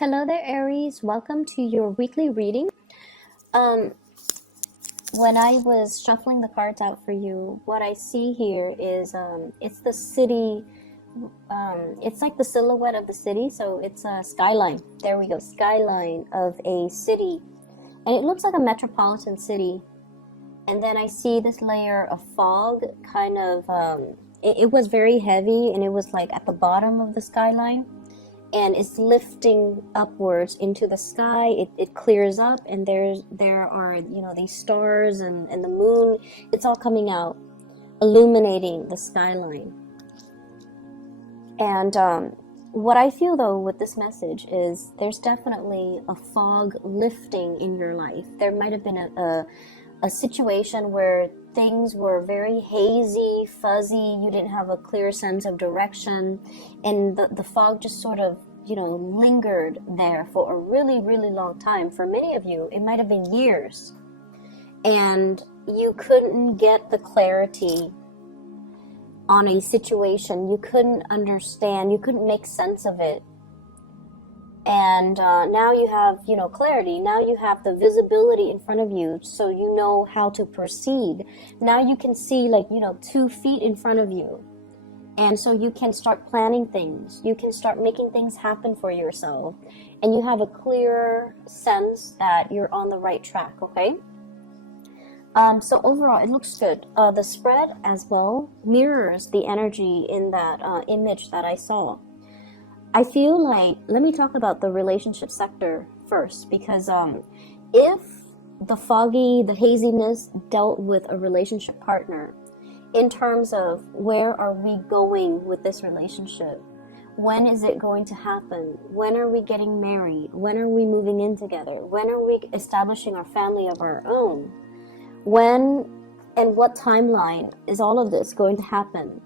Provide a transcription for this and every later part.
Hello there, Aries. Welcome to your weekly reading. Um, when I was shuffling the cards out for you, what I see here is it's the city. It's like the silhouette of the city, so it's a skyline. There we go, skyline of a city, and it looks like a metropolitan city. And then I see this layer of fog, kind of. It was very heavy, and it was like at the bottom of the skyline. And it's lifting upwards into the sky. It clears up, and there are these stars and the moon. It's all coming out, illuminating the skyline. And what I feel though with this message is there's definitely a fog lifting in your life. There might have been a situation where things were very hazy, fuzzy, you didn't have a clear sense of direction, and the fog just sort of, lingered there for a really, really long time. For many of you, it might have been years, and you couldn't get the clarity on a situation. You couldn't understand, you couldn't make sense of it. And now you have, clarity. Now you have the visibility in front of you, so you know how to proceed. Now you can see 2 feet in front of you. And so you can start planning things. You can start making things happen for yourself. And you have a clear sense that you're on the right track, okay? So overall, it looks good. The spread as well mirrors the energy in that image that I saw. I feel like, let me talk about the relationship sector first, because if the haziness dealt with a relationship partner, in terms of where are we going with this relationship? When is it going to happen? When are we getting married? When are we moving in together? When are we establishing our family of our own? When and what timeline is all of this going to happen?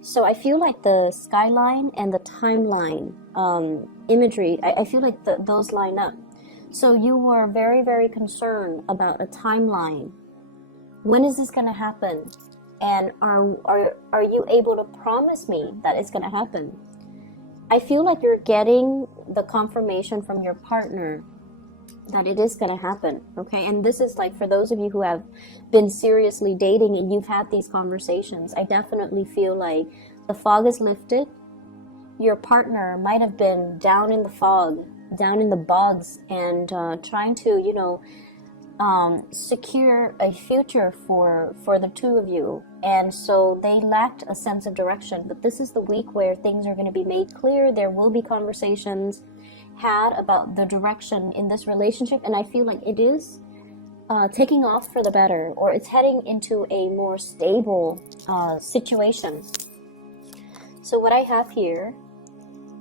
So I feel like the skyline and the timeline imagery, I feel like those line up. So you were very, very concerned about a timeline. When is this going to happen? And are you able to promise me that it's going to happen? I feel like you're getting the confirmation from your partner that it is going to happen, okay? And this is like for those of you who have been seriously dating and you've had these conversations, I definitely feel like the fog is lifted. Your partner might have been down in the fog, down in the bogs, and trying to, secure a future for the two of you. And so they lacked a sense of direction. But this is the week where things are going to be made clear. There will be conversations had about the direction in this relationship, and I feel like it is taking off for the better, or it's heading into a more stable situation. So what I have here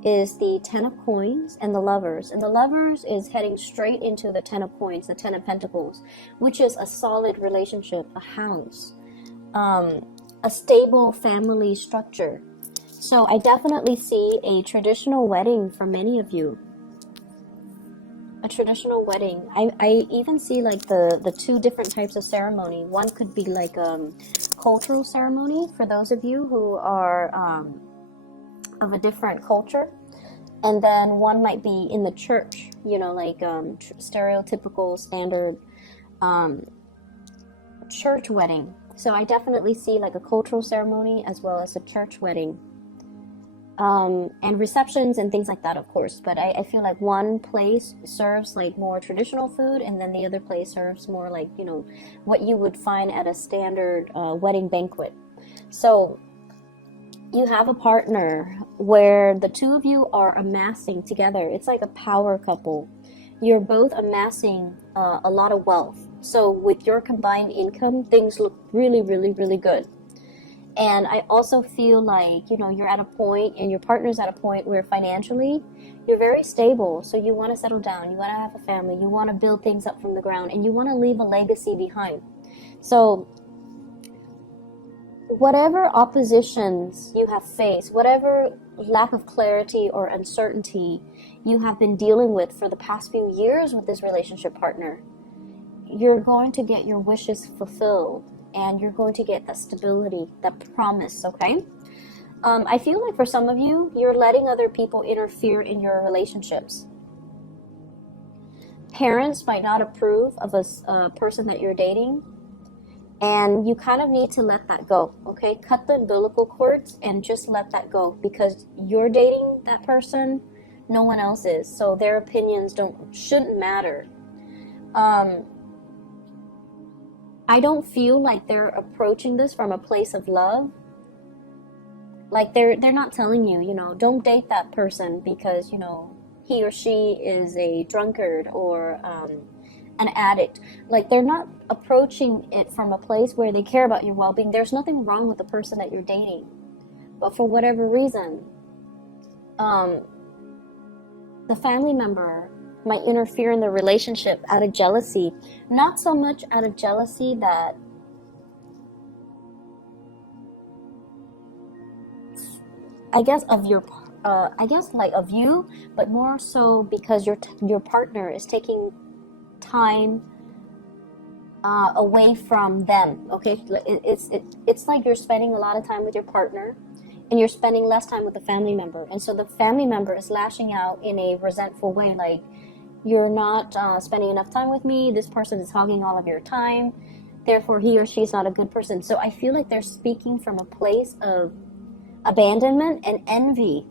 is the 10 of coins and the lovers, and the lovers is heading straight into the 10 of coins, the 10 of pentacles, which is a solid relationship, a house, a stable family structure. So I definitely see a traditional wedding for many of you. A traditional wedding. I even see like the 2 different types of ceremony. One could be like cultural ceremony for those of you who are of a different culture, and then one might be in the church, stereotypical standard church wedding. So I definitely see like a cultural ceremony as well as a church wedding. And receptions and things like that, of course. But I feel like one place serves like more traditional food, and then the other place serves more like, what you would find at a standard wedding banquet. So you have a partner where the two of you are amassing together. It's like a power couple. You're both amassing a lot of wealth. So with your combined income, things look really, really, really good. And I also feel like, you're at a point, and your partner's at a point where financially you're very stable. So you want to settle down, you want to have a family, you want to build things up from the ground, and you want to leave a legacy behind. So whatever oppositions you have faced, whatever lack of clarity or uncertainty you have been dealing with for the past few years with this relationship partner, you're going to get your wishes fulfilled. And you're going to get that stability, that promise, okay? I feel like for some of you, you're letting other people interfere in your relationships. parents might not approve of a person that you're dating, and you kind of need to let that go, okay? Cut the umbilical cords and just let that go, because you're dating that person, no one else is, so their opinions shouldn't matter. I don't feel like they're approaching this from a place of love. Like they're not telling you, don't date that person because, he or she is a drunkard or an addict. Like they're not approaching it from a place where they care about your well-being. There's nothing wrong with the person that you're dating. But for whatever reason, the family member might interfere in the relationship out of jealousy. Not so much out of jealousy that of you, but more so because your partner is taking time away from them. Okay, it's like you're spending a lot of time with your partner, and you're spending less time with the family member, and so the family member is lashing out in a resentful way, like, you're not spending enough time with me, this person is hogging all of your time, therefore he or she is not a good person. So I feel like they're speaking from a place of abandonment and envy.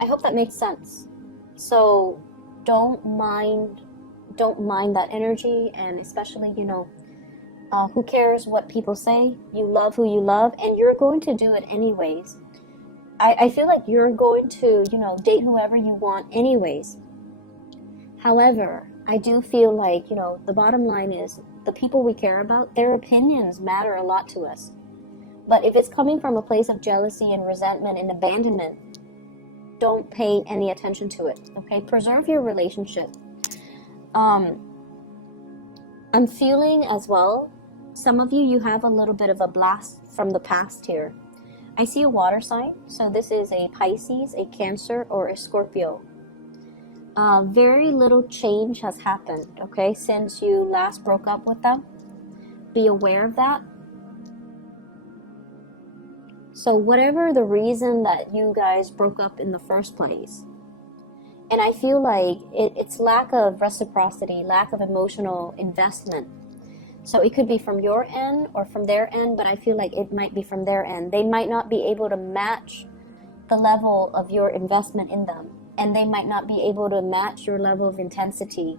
I hope that makes sense. So don't mind that energy, and especially, who cares what people say? You love who you love, and you're going to do it anyways. I feel like you're going to, date whoever you want anyways. However, I do feel like, the bottom line is the people we care about, their opinions matter a lot to us. But if it's coming from a place of jealousy and resentment and abandonment, don't pay any attention to it, okay? Preserve your relationship. I'm feeling as well, some of you have a little bit of a blast from the past here. I see a water sign, so this is a Pisces, a Cancer, or a Scorpio. Very little change has happened, okay, since you last broke up with them. Be aware of that. So whatever the reason that you guys broke up in the first place, and I feel like it's lack of reciprocity, lack of emotional investment. So it could be from your end or from their end, but I feel like it might be from their end. They might not be able to match the level of your investment in them, and they might not be able to match your level of intensity.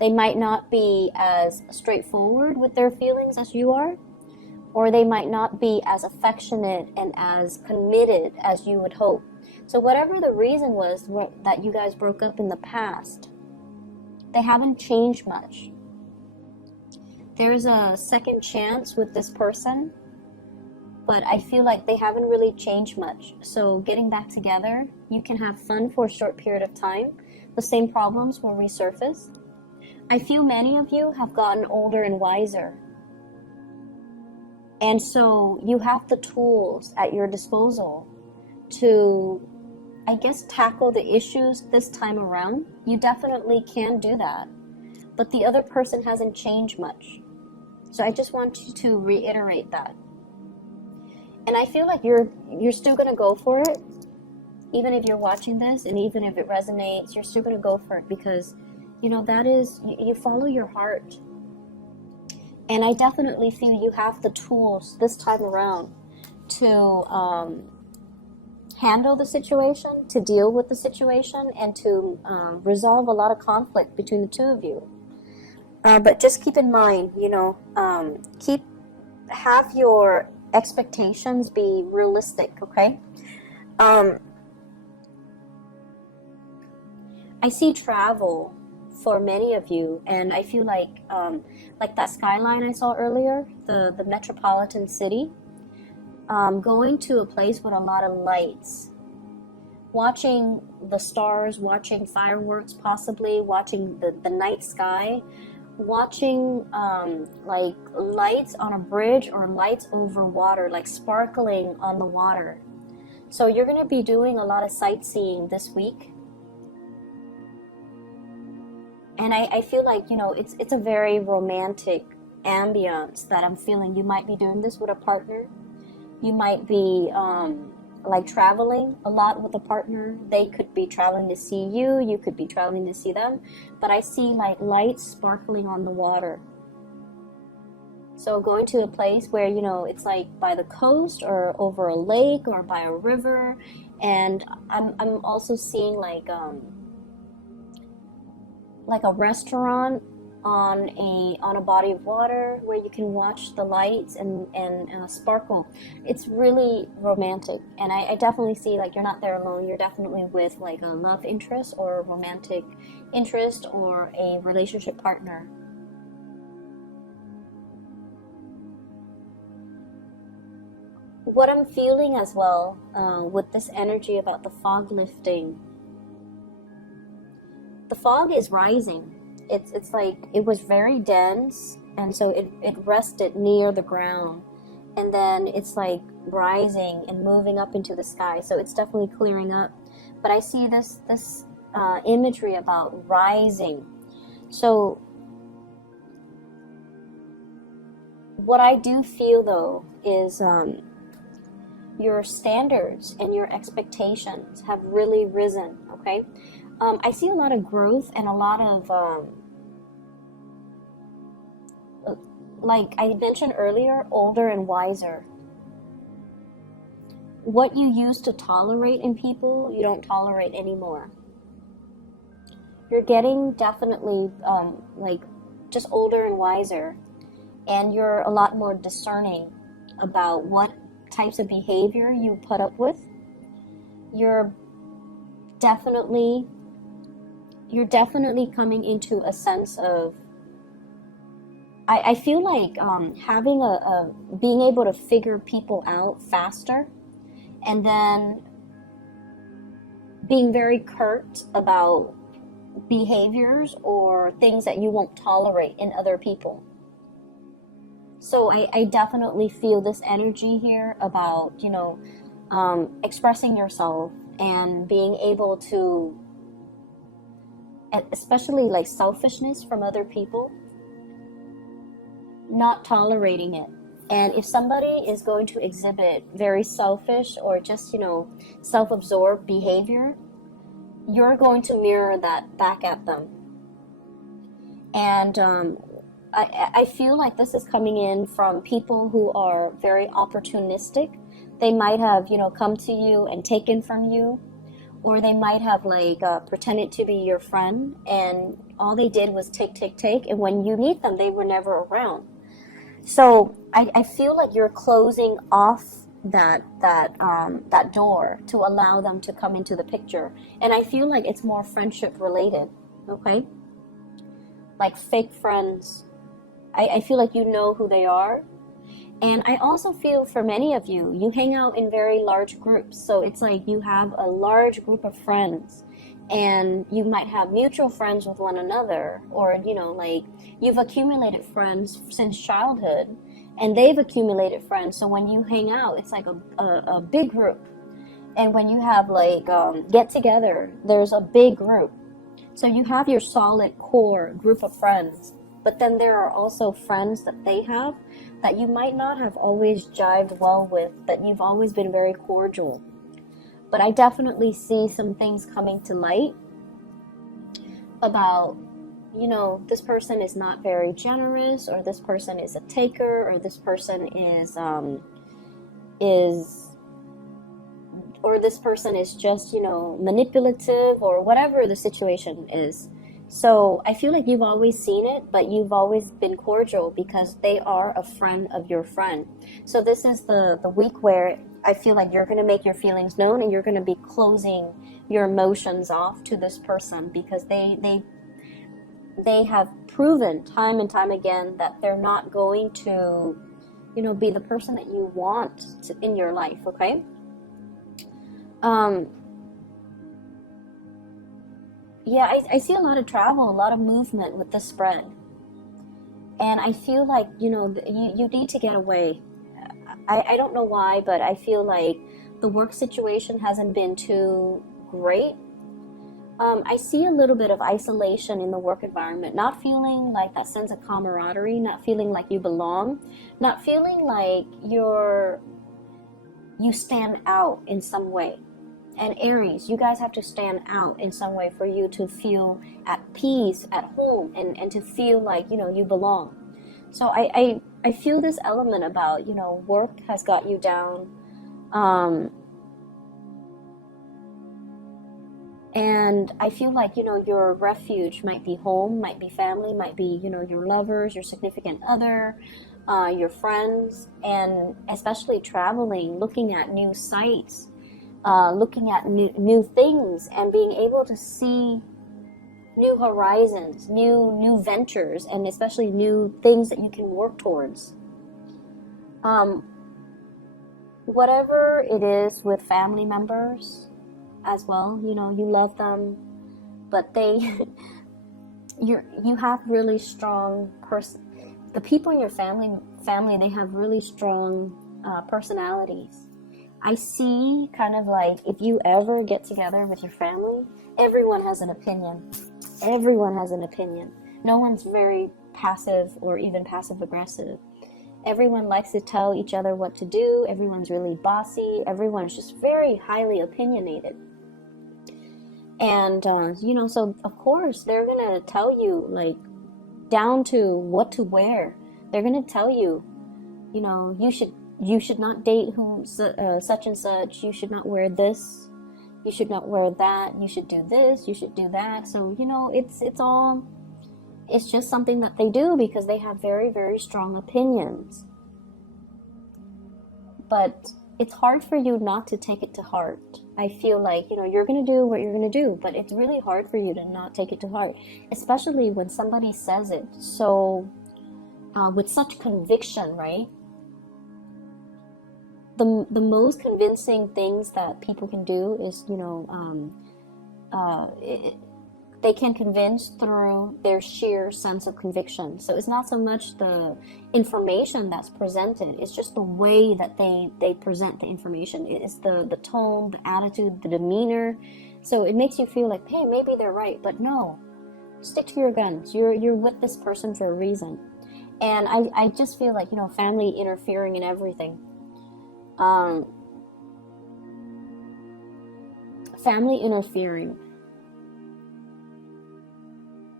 They might not be as straightforward with their feelings as you are, or they might not be as affectionate and as committed as you would hope. So whatever the reason was that you guys broke up in the past, they haven't changed much. There's a second chance with this person, but I feel like they haven't really changed much. So getting back together, you can have fun for a short period of time. The same problems will resurface. I feel many of you have gotten older and wiser. And so you have the tools at your disposal to, tackle the issues this time around. You definitely can do that. But the other person hasn't changed much. So I just want you to reiterate that. And I feel like you're still going to go for it. Even if you're watching this and even if it resonates, you're still going to go for it because, that is, you follow your heart. And I definitely feel you have the tools this time around to handle the situation, to deal with the situation, and to resolve a lot of conflict between the two of you. But just keep in mind, have your expectations be realistic, okay? I see travel for many of you, and I feel like that skyline I saw earlier, the metropolitan city, going to a place with a lot of lights, watching the stars, watching fireworks, possibly watching the night sky, watching like lights on a bridge or lights over water, like sparkling on the water. So you're going to be doing a lot of sightseeing this week. And I feel like, it's a very romantic ambience that I'm feeling. You might be doing this with a partner. You might be like traveling a lot with a partner. They could be traveling to see you, you could be traveling to see them, but I see like lights sparkling on the water. So going to a place where, you know, it's like by the coast or over a lake or by a river. And I'm also seeing like a restaurant on a body of water where you can watch the lights and sparkle. It's really romantic, and I definitely see like you're not there alone. You're definitely with like a love interest or a romantic interest or a relationship partner. What I'm feeling as well with this energy about the fog lifting, the fog is rising. It's like it was very dense, and so it rested near the ground, and then it's like rising and moving up into the sky. So it's definitely clearing up. But I see this imagery about rising. So what I do feel though is your standards and your expectations have really risen. Okay. I see a lot of growth and a lot of, like I mentioned earlier, older and wiser. What you used to tolerate in people, you don't tolerate anymore. You're getting definitely like just older and wiser, and you're a lot more discerning about what types of behavior you put up with. You're definitely coming into a sense of, I feel like having being able to figure people out faster, and then being very curt about behaviors or things that you won't tolerate in other people. So I definitely feel this energy here about, you know, expressing yourself and being able to, especially like selfishness from other people, not tolerating it. And if somebody is going to exhibit very selfish or just, you know, self-absorbed behavior, you're going to mirror that back at them. And I feel like this is coming in from people who are very opportunistic. They might have, you know, come to you and taken from you, or they might have like pretended to be your friend, and all they did was take, and when you need them, they were never around. So I feel like you're closing off that door to allow them to come into the picture, and I feel like it's more friendship related. Okay, like fake friends. I feel like you know who they are. And I also feel for many of you, you hang out in very large groups. So it's like you have a large group of friends, and you might have mutual friends with one another, or, you know, like you've accumulated friends since childhood, and they've accumulated friends. So when you hang out, it's like a big group. And when you have like get together, there's a big group. So you have your solid core group of friends. But then there are also friends that they have that you might not have always jived well with, but you've always been very cordial. But I definitely see some things coming to light about, you know, this person is not very generous, or this person is a taker, or this person or this person is just, you know, manipulative, or whatever the situation is. So I feel like you've always seen it, but you've always been cordial because they are a friend of your friend. So this is the week where I feel like you're going to make your feelings known, and you're going to be closing your emotions off to this person, because they have proven time and time again that they're not going to, you know, be the person that you want in your life. Okay. Yeah, I see a lot of travel, a lot of movement with this spread. And I feel like, you know, you need to get away. I don't know why, but I feel like the work situation hasn't been too great. I see a little bit of isolation in the work environment, not feeling like that sense of camaraderie, not feeling like you belong, not feeling like you stand out in some way. And Aries, you guys have to stand out in some way for you to feel at peace, at home, and to feel like, you know, you belong. So I feel this element about, you know, work has got you down. And I feel like, you know, your refuge might be home, might be family, might be, you know, your lovers, your significant other, your friends, and especially traveling, looking at new sights, looking at new things, and being able to see new horizons, new ventures, and especially new things that you can work towards. Whatever it is with family members as well, you know, you love them, but they you have really strong the people in your family, they have really strong personalities. I see kind of like, if you ever get together with your family, everyone has an opinion. Everyone has an opinion. No one's very passive or even passive aggressive. Everyone likes to tell each other what to do. Everyone's really bossy. Everyone's just very highly opinionated. And, you know, so of course they're going to tell you, like, down to what to wear. They're going to tell you, you know, you should not date such and such. You should not wear this. You should not wear that. You should do this. You should do that. So, you know, it's just something that they do because they have very, very strong opinions. But it's hard for you not to take it to heart. I feel like, you know, you're going to do what you're going to do, but it's really hard for you to not take it to heart, especially when somebody says it so with such conviction, right? The most convincing things that people can do is, you know, they can convince through their sheer sense of conviction. So it's not so much the information that's presented, it's just the way that they present the information. It's the tone, the attitude, the demeanor. So it makes you feel like, hey, maybe they're right, but no. Stick to your guns. You're with this person for a reason. And I just feel like, you know, family interfering in everything. Family interfering.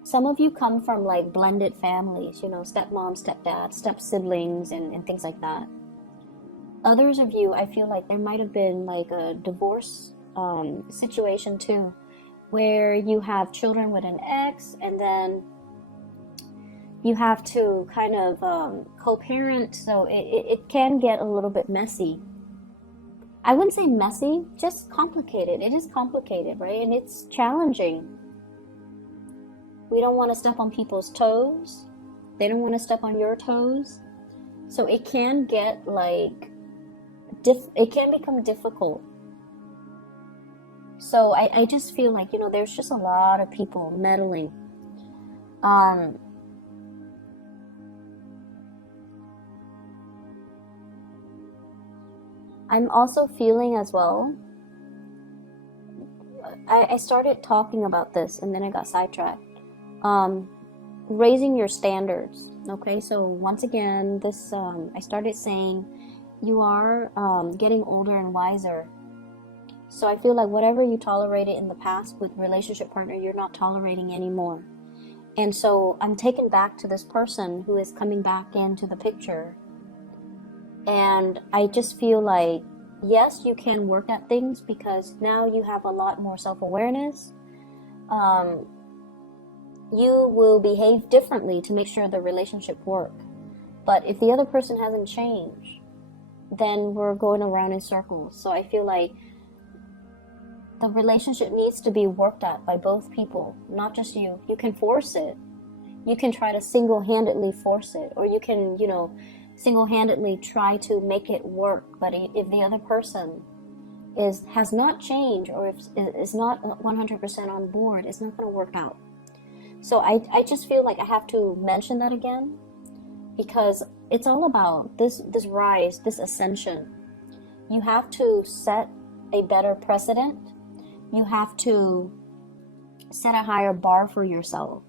Some of you come from like blended families, you know, stepmom, stepdad, step siblings, and things like that. Others of you, I feel like there might have been like a divorce situation too, where you have children with an ex, and then you have to kind of co-parent, so it can get a little bit messy. I wouldn't say messy, just complicated. It is complicated, right? And it's challenging. We don't want to step on people's toes. They don't want to step on your toes. So it can get like, it can become difficult. So I just feel like, you know, there's just a lot of people meddling. I'm also feeling as well, I started talking about this and then I got sidetracked. Raising your standards. Okay, so once again, this I started saying you are getting older and wiser. So I feel like whatever you tolerated in the past with relationship partner, you're not tolerating anymore. And so I'm taken back to this person who is coming back into the picture. And I just feel like, yes, you can work at things because now you have a lot more self-awareness. You will behave differently to make sure the relationship works. But if the other person hasn't changed, then we're going around in circles. So I feel like the relationship needs to be worked at by both people, not just you. You can force it. You can try to single-handedly force it, or you can, you know, single-handedly try to make it work. But if the other person has not changed, or if is not 100% on board, it's not going to work out. So I just feel like I have to mention that again, because it's all about this rise, this ascension. You have to set a better precedent. You have to set a higher bar for yourself.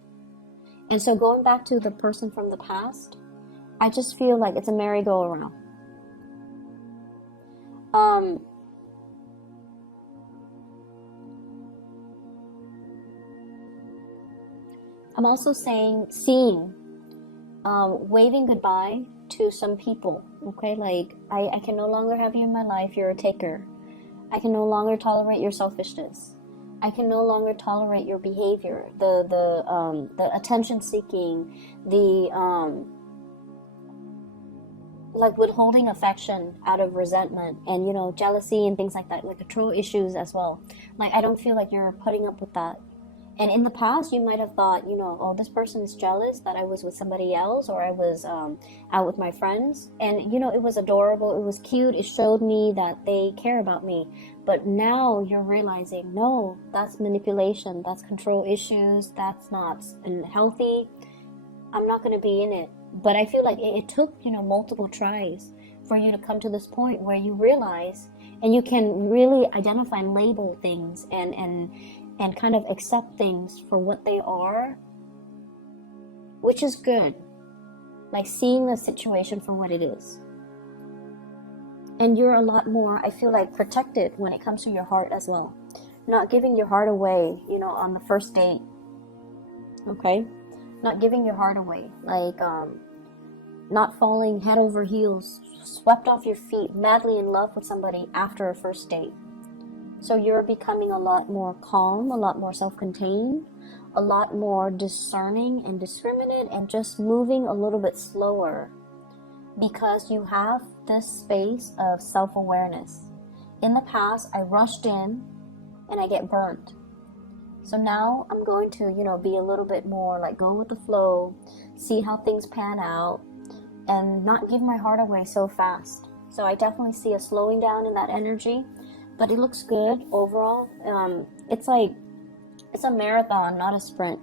And so going back to the person from the past, I just feel like it's a merry-go-round. Um, I'm also seeing, waving goodbye to some people. Okay, like I can no longer have you in my life. You're a taker. I can no longer tolerate your selfishness. I can no longer tolerate your behavior, the attention seeking, the like withholding affection out of resentment, and jealousy and things like that, like control issues as well. Like I don't feel like you're putting up with that. And in the past, you might have thought, oh, this person is jealous that I was with somebody else, or I was out with my friends. And, it was adorable. It was cute. It showed me that they care about me. But now you're realizing, no, that's manipulation. That's control issues. That's not healthy. I'm not going to be in it. But I feel like it took, multiple tries for you to come to this point where you realize, and you can really identify and label things and kind of accept things for what they are, which is good. Like seeing the situation for what it is. And you're a lot more, I feel like, protected when it comes to your heart as well. Not giving your heart away, on the first date. Okay? Not giving your heart away. Like, not falling head over heels, swept off your feet, madly in love with somebody after a first date. So you're becoming a lot more calm, a lot more self-contained, a lot more discerning and discriminate, and just moving a little bit slower because you have this space of self-awareness. In the past, I rushed in and I get burnt. So now I'm going to, be a little bit more like go with the flow, see how things pan out, and not give my heart away so fast. So I definitely see a slowing down in that energy. But it looks good overall. It's a marathon, not a sprint.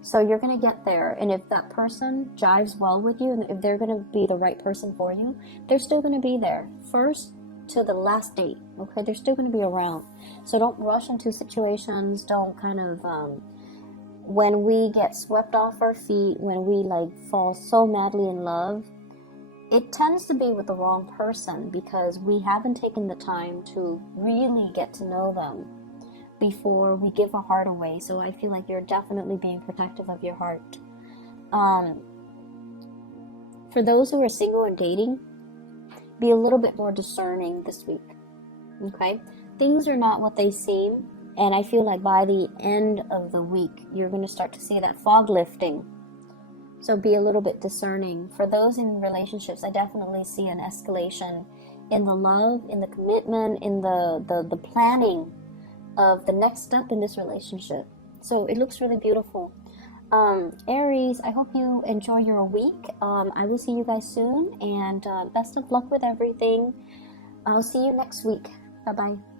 So you're going to get there. And if that person jives well with you, and if they're going to be the right person for you, they're still going to be there. First to the last date, okay? They're still going to be around. So don't rush into situations. Don't kind of, when we get swept off our feet, when we fall so madly in love, it tends to be with the wrong person because we haven't taken the time to really get to know them before we give our heart away. So I feel like you're definitely being protective of your heart. For those who are single and dating, be a little bit more discerning this week. Okay? Things are not what they seem. And I feel like by the end of the week, you're going to start to see that fog lifting. So be a little bit discerning. For those in relationships, I definitely see an escalation in the love, in the commitment, in the planning of the next step in this relationship. So it looks really beautiful. Aries, I hope you enjoy your week. I will see you guys soon, and best of luck with everything. I'll see you next week. Bye-bye.